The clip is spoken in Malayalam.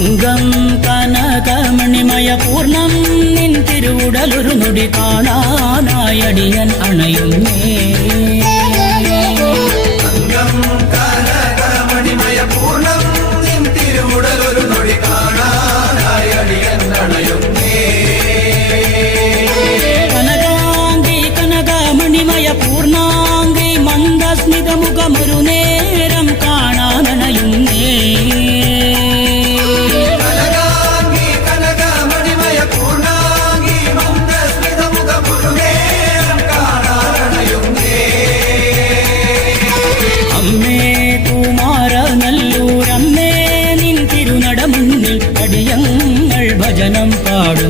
അംഗം കനകമണിമയ പൂർണ്ണം നിൻ തിരുവുടലൊരു നൊടി കാണാനായടിയൻ അണയുന്നേ. അംഗം കനകമണിമയ പൂർണ്ണം നിൻ തിരുവുടലൊരു നൊടി കാണാനായടിയൻ അണയുന്നേ. കനകാംഗി കനകമണിമയ പൂർണ്ണാംഗി മന്ദസ്മിതമുഖമൊരു നേരം കാണാനണയുന്നേ. ഭജനം പാടും